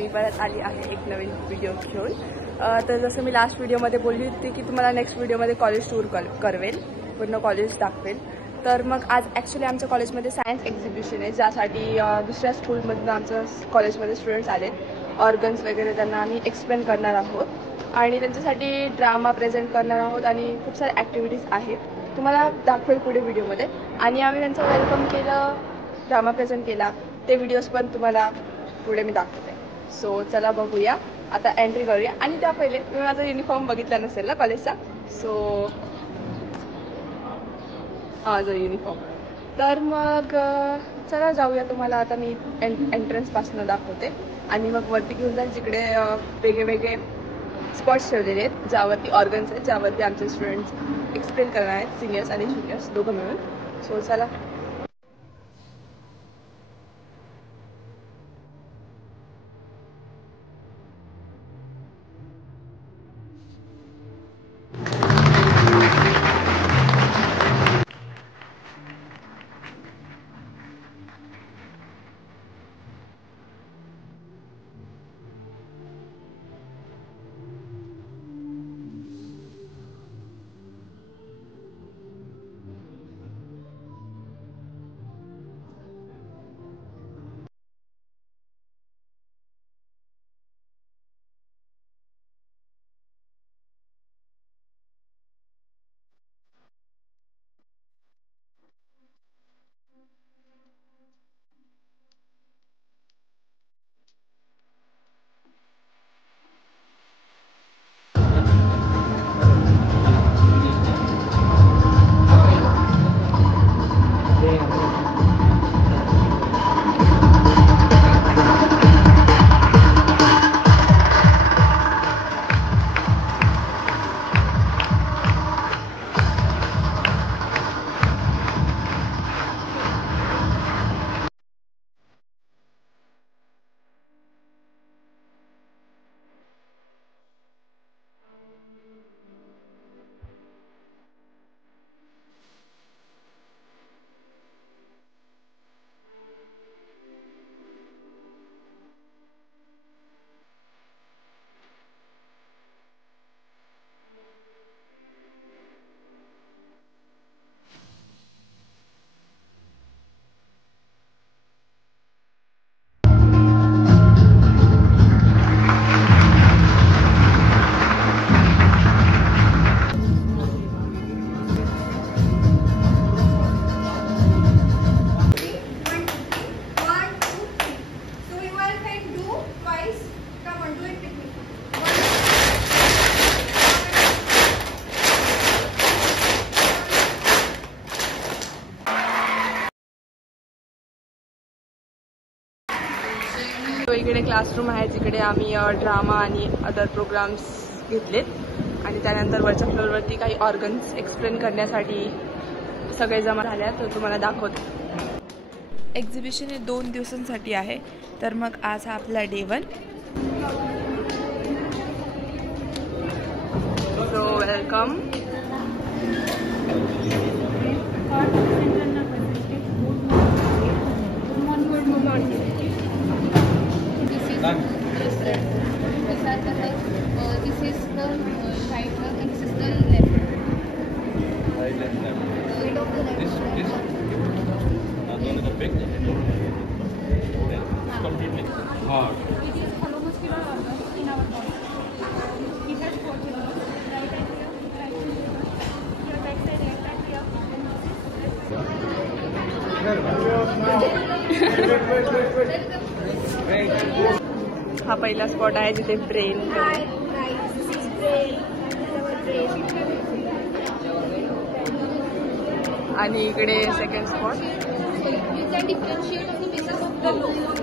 मी परत आली आहे एक नवीन व्हिडिओ घेऊन। तर जसं मी लास्ट व्हिडिओमध्ये बोलली होती की तुम्हाला नेक्स्ट व्हिडिओमध्ये कॉलेज टूर करवेल, पूर्ण कॉलेज दाखवेल। तर मग आज ॲक्च्युली आमच्या कॉलेजमध्ये सायन्स एक्झिबिशन आहे, ज्यासाठी दुसऱ्या स्कूलमधून आमच्या कॉलेजमध्ये स्टुडंट्स आलेत। ऑर्गन्स वगैरे त्यांना आम्ही एक्सप्लेन करणार आहोत आणि त्यांच्यासाठी ड्रामा प्रेझेंट करणार आहोत आणि खूप साऱ्या ॲक्टिव्हिटीज आहेत, तुम्हाला दाखवेल पुढे व्हिडिओमध्ये। आणि आम्ही त्यांचं वेलकम केलं, ड्रामा प्रेझेंट केला, ते व्हिडिओज पण तुम्हाला पुढे मी दाखवते। सो चला बघूया, आता एंट्री करूया। आणि त्या पहिले तुम्ही माझा युनिफॉर्म बघितला नसेल ना कॉलेजचा, सो हा जो युनिफॉर्म। तर मग चला जाऊया, तुम्हाला आता मी एंट्रन्सपासून दाखवते आणि मग वरती घेऊन जाईल, जिकडे वेगळे वेगळे स्पॉट्स ठेवलेले आहेत, ज्यावरती ऑर्गन्स आहेत, ज्यावरती आमचे स्टुडंट्स एक्सप्लेन करणार आहेत, सिनियर्स आणि ज्युनियर्स दोघं मिळून। सो चला। इकडे क्लासरूम आहे, जिकडे आम्ही ड्रामा आणि अदर प्रोग्राम्स घेतलेत आणि त्यानंतर वरच्या फ्लोअरवरती काही ऑर्गन्स एक्सप्लेन करण्यासाठी सगळे जमा झाले, तर तुम्हाला दाखवते। एक्झिबिशन हे 2 दिवसांसाठी आहे, तर मग आज हा आपला डे 1। So welcome. This is the right and this is the left. Right and left. Right of the left. This one is the big. It's completely hard. It is hollow-muscular organ in our body. It has 4 chambers. Right and left, right and left. Your right side, left and left. हा पहिला स्पॉट आहे जिथे ब्रेन आणि इकडे second spot. You can differentiate on the basis of the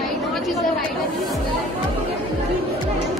right, which is the right and which is the left.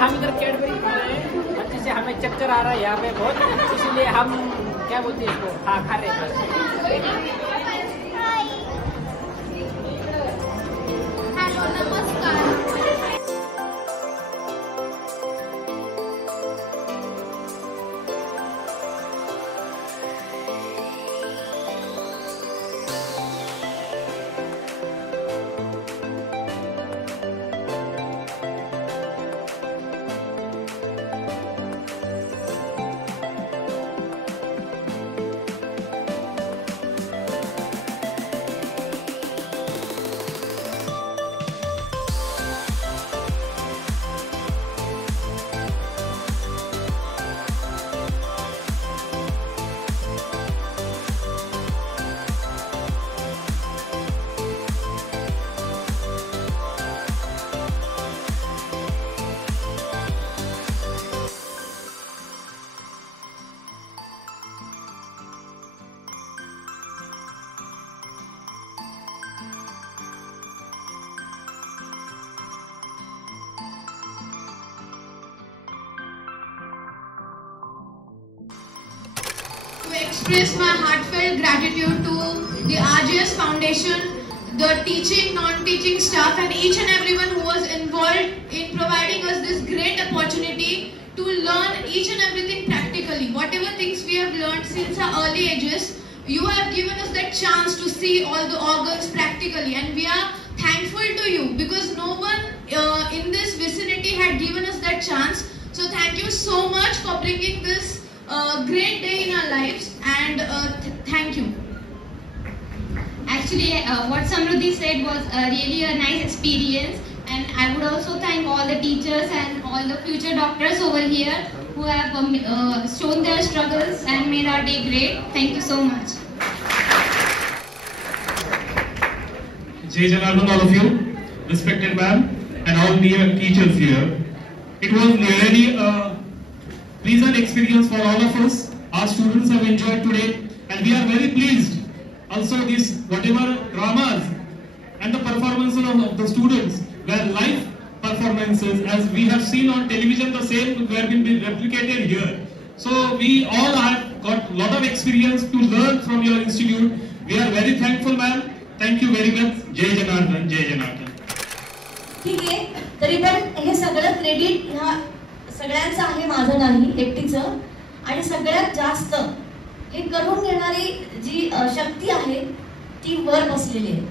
हम इधर कैडबरी खा रहे हैं, अच्छे से हमें चक्कर आ रहा है यहाँ पे बहुत, इसीलिए हम क्या बोलते हैं इसको खा रहे हैं। To express my heartfelt gratitude to the RGS Foundation, the teaching, non-teaching staff and each and everyone who was involved in providing us this great opportunity to learn each and everything practically. Whatever things we have learned since our early ages, you have given us that chance to see all the organs practically, and we are thankful to you because no one in this vicinity had given us that chance. So thank you so much for bringing this great day in our lives, and thank you. Actually, what Samruddhi said was really a nice experience, and I would also thank all the teachers and all the future doctors over here who have shown their struggles and made our day great. Thank you so much. Jai Janardhan, all of you, respected ma'am, and all dear teachers here. It was really a pleasant experience for all of us. Our students have enjoyed today, and we are very pleased. Also, this whatever dramas and the performances of the students were live performances, as we have seen on television. The same were been replicated here. So we all have got a lot of experience to learn from your institute. We are very thankful, ma'am. Thank you very much. Jai Janardhan, Jai Janardhan. ठीक आहे, तरी पण हे सगळं क्रेडिट ह्या सगळ्यांचं आहे, माझं नाही एकटीचं. आणि सगळ्यात जास्त हे करून घेणारी जी शक्ती आहे ती वर बसलेली आहे.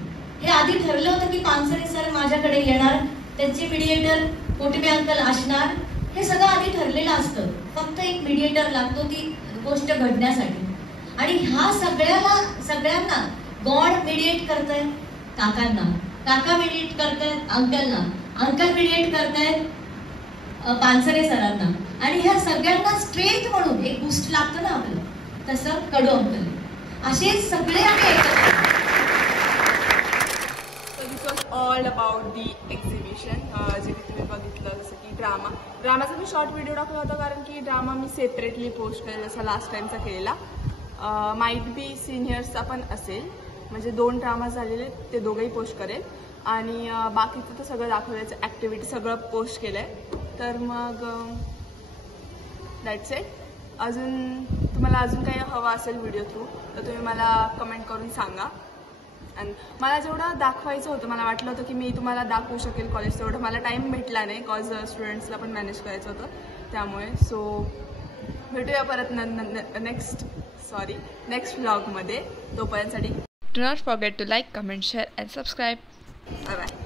हे आधी ठरलं होतं की पानसरे सर माझ्याकडे येणार, त्यांचे मीडिएटर कोटिबे अंकल असणार. हे सगळं आधी ठरलेलं असतं, फक्त एक मीडिएटर लागतो ती गोष्ट घडण्यासाठी. आणि ह्या सगळ्यांना गॉड मीडिएट करताय काकांना, काका मीडिएट करतायत अंकलना, अंकल मीडिएट करतायत पानसरे सरांना. आणि ह्या सगळ्यांना स्ट्रेंथ म्हणून एक बूस्ट लागतं ना आपलं, तसं कडू अंकल. असे सगळे आम्ही एकत्र. ऑल अबाउट दी एक्झिबिशन, जे की तुम्ही बघितलं, जसं की ड्रामाचा मी शॉर्ट व्हिडिओ टाकला होता, कारण की ड्रामा मी सेपरेटली पोस्ट करेल जसा लास्ट टाइमचा केलेला. माईट बी सिनियर्सचा पण असेल, म्हणजे 2 ड्रामा झालेले, ते दोघंही पोस्ट करेल. आणि बाकीचं तर सगळं दाखवल्याचं ॲक्टिव्हिटी सगळं पोस्ट केलं आहे. तर मग दॅट्स इट. तुम्हाला अजून काही हवं असेल व्हिडिओ थ्रू तर तुम्ही मला कमेंट करून सांगा. आणि मला जेवढं दाखवायचं होतं, मला वाटलं होतं की मी तुम्हाला दाखवू शकेल कॉलेज, तेवढं मला टाईम भेटला नाही, कॉज स्टुडंट्सला पण मॅनेज करायचं होतं त्यामुळे. सो भेटूया परत नेक्स्ट व्लॉगमध्ये. तोपर्यंतसाठी do not forget to like, comment, share and subscribe. Bye bye.